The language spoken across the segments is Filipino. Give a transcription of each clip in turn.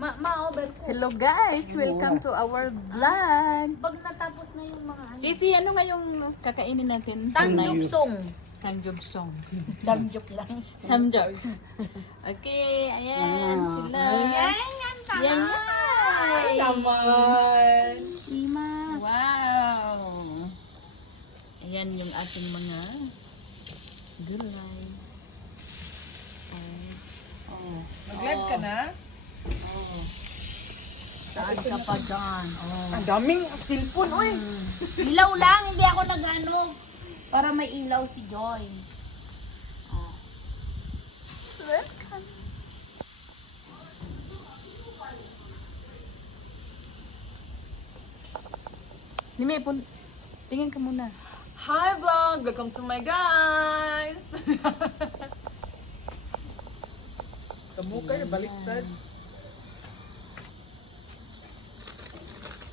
Ma-over ko. Hello guys, welcome to our vlog. Pag natapos na yung mga ano. Sisi, ano nga yung kakainin natin? Sangjupsong. Sangjupsong. Damjup lang. Samjok. Okay, ayan sila. Yan, Yan. Naman! Imas. Wow. Ayan yung ating mga gulay. Oh. Mag-live ka na? Oh. Saan ka pa dyan? Oh. Ang daming cellphone, oy! Ilaw lang, hindi ako nag-ano. Para may ilaw si Joy. Oh. Nime, tingin ka muna. Hi vlog! Welcome to my guys! Kabukay, baliktad.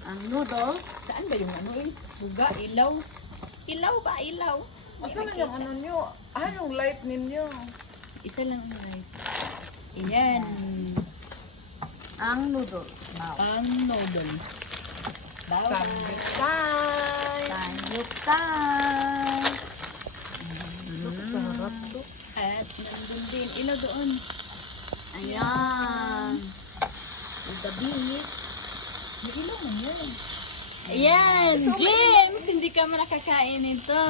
Ang noodles. Saan ba yung ano eh? Buga, ilaw. Ilaw ba? Ilaw? Asa na yung ano nyo? Ah, yung light ninyo. Isa lang ang rice. Ayan. Ang noodles. Wow. Ang noodle. Bawal. Sandwich time! Sangyup time. Sarap to. At nandun din ilaw doon. Ayan. With the beef. May ilaw na yun. Ayan, James! Hindi ka man nakakain ito.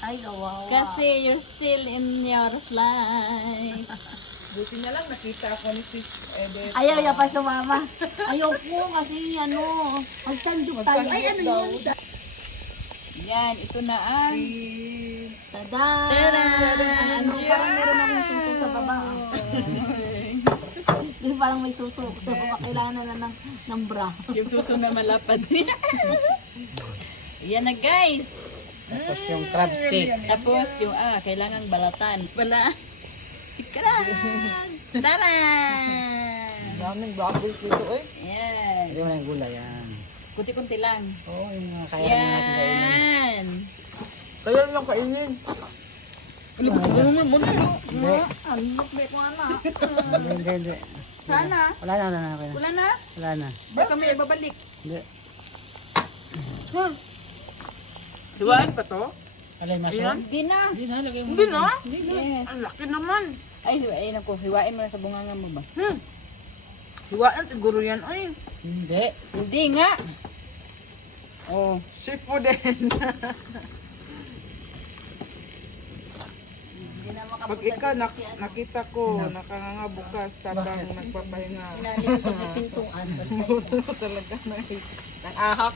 Ay, kawawa. Kasi you're still in your flight. Buti na lang nakita ako ni Sis Ebe. Ayaw niya pa sumama. Ayaw ko kasi ano. Magsandyup tayo. Ay, ano daw. yan? Yan, ito na ang... Tada! Tada! Ano, parang meron akong suso sa baba. Yung parang may suso sa baba. Kailangan na ng bra. Yung suso na malapad. Yan na guys. Tapos yung crab stick. Tapos yung kailangan balatan. Bala. Sikran! Tara! Daming bubbles dito, oy. Yan. Hindi mo na yung gulay yan. Kunti-kunti lang. Oo, yung mga kaya natin kainin. Yan. Kaya lang kainin. Ano ba? Ano mo na? Hindi. Ang lukbay ko na. Hindi. Sana? Wala na. Wala na? Wala na. Baka may babalik. Hindi. Duwaan pa to? Alay na siya? Hindi na. Hindi na, lagay mo. Hindi na? Yes. Ang laki naman. Ay, hiwain ako. Hiwain mo na sa bunganga mo ba? Hiwaan siguro yan, oy. Hindi. Hindi nga. Oh. Seafood din. Hindi na Pag ikaw nakita ko, nakanganga bukas sabang nagpapahinga. Inalim ko sa pintuan. Talaga na ahak.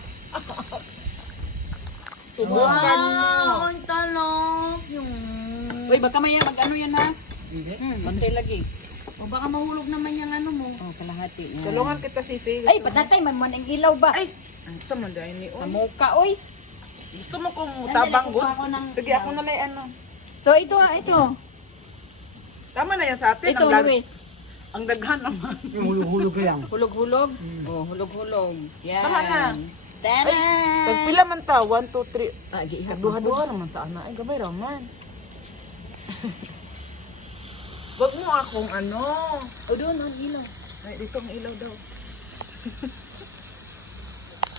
Subukan mo. Wow! Ang talok! Yung... Uy, baka may mag-ano yan ha? Hindi. Bantay lagi. O baka mahulog naman yung ano mo. Oh, kalahati. Tulungan kita sisi. Ay, patatay man man ang ilaw ba? Ay, sa manday ni Sa oy. muka, oy. Gusto mo kung tabang good? Ako ng... Sige, ako na lang ano. So, ito ito. Tama na yan sa atin. Ito, Luis. Ang daghan naman. Yung hulog-hulog lang. Hulog-hulog. Oh, hulog-hulog. Yan. Tama na. Tara! Pagpila man ta, 1, 2, 3. Ah, giihap. Duha-duha naman sa ana. Ay, gabay raman. Wag mo akong ano. O, doon, ang ilaw. Ay, dito ang ilaw daw.